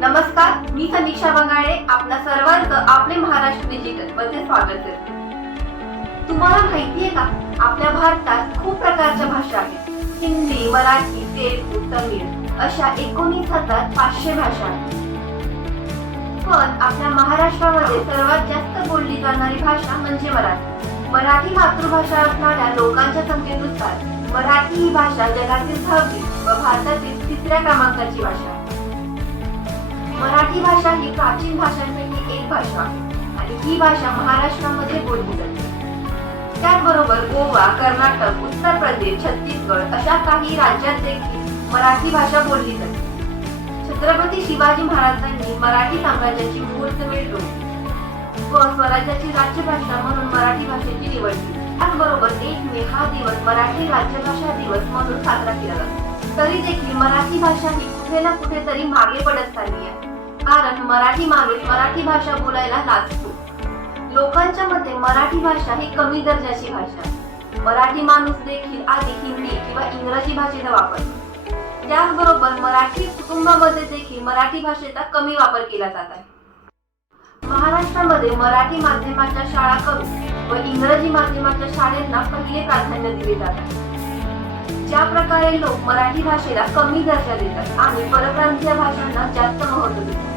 नमस्कार मी समीक्षा बंगाळे आपल्या सर्वांचं आपले महाराष्ट्र डिजिटलमध्ये स्वागत करते. तुम्हाला माहितीये का? आपल्या भारतात खूप प्रकारच्या भाषा आहेत. हिंदी मराठी तेलुगू तमिळ अशा एकोणीस हजार पाचशे भाषा आहेत. पण आपल्या महाराष्ट्रामध्ये सर्वात जास्त बोलली जाणारी भाषा म्हणजे मराठी. मराठी मातृभाषा असणाऱ्या लोकांच्या संख्येनुसार मराठी ही भाषा जगातील सहावी व भारतातील तिसऱ्या क्रमांकाची भाषा आहे. मराठी भाषा ही प्राचीन भाषांपैकी एक भाषा आणि ही भाषा महाराष्ट्रामध्ये बोलली जाते. त्याचबरोबर गोवा कर्नाटक उत्तर प्रदेश छत्तीसगड अशा काही राज्यात देखील मराठी भाषा बोलली जाते. छत्रपती शिवाजी महाराजांनी मराठी साम्राज्याची मुहूर्त जमीन व स्वराज्याची राज्यभाषा म्हणून मराठी भाषेची निवड केली. त्याचबरोबर एक मे हा दिवस मराठी राज्यभाषा दिवस म्हणून साजरा केला जातो. तरी देखील मराठी भाषा ही कुठे ना कुठेतरी मागे पडत चालली आहे. कारण मराठी माणूस मराठी भाषा बोलायला लाजतो. लोकांच्या मते मराठी भाषा ही कमी दर्जाची भाषा. आहे मराठी माणूस देखील आधी हिंदी किंवा इंग्रजी भाषेचा वापरतो त्याचबरोबर मराठी कुटुंबामध्ये देखील मराठी भाषेचा कमी वापर केला जात आहे. महाराष्ट्रामध्ये मराठी माध्यमाच्या शाळा कमी व इंग्रजी माध्यमाच्या शाळांना पहिले प्राधान्य दिले जातात ज्या प्रकारे लोक मराठी भाषेला कमी दर्जा देतात आणि परप्रांतीय भाषांना जास्त महत्त्व देतात.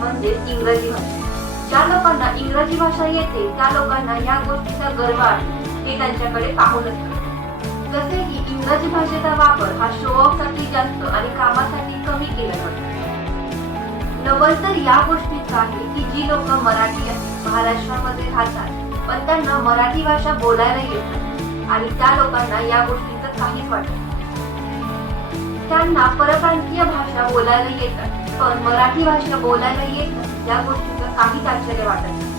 म्हणजेच इंग्रजी भाषा. ज्या लोकांना इंग्रजी भाषा येते त्या लोकांना या गोष्टीचा गर्व आहे हे त्यांच्याकडे पाहून जसे की इंग्रजी भाषेचा वापर हा शो ऑफसाठी जास्त आणि कामासाठी कमी केला जातो. नवल तर या गोष्टीचा आहे की जी लोक मराठी आहेत महाराष्ट्रामध्ये राहतात पण त्यांना मराठी भाषा बोलायला येत नाही आणि त्या लोकांना या गोष्टीचं काहीच वाटत त्यांना परप्रांतीय भाषा बोलायला येतात. पण मराठी भाषा बोलायला येत नाही या गोष्टीचं काहीच आश्चर्य वाटत नाही.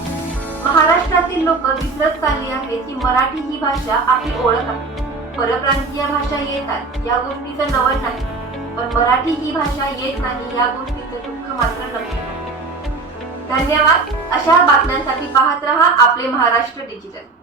महाराष्ट्रातील लोक विसरत चालली आहे की मराठी ही भाषा आपली ओळख आहे. परप्रांतीय भाषा येतात या गोष्टीचं नवल नाही. पण मराठी ही भाषा येत नाही या गोष्टीचं दुःख मात्र नक्की धन्यवाद. अशा बातम्यांसाठी पाहत रहा आपले महाराष्ट्र डिजिटल.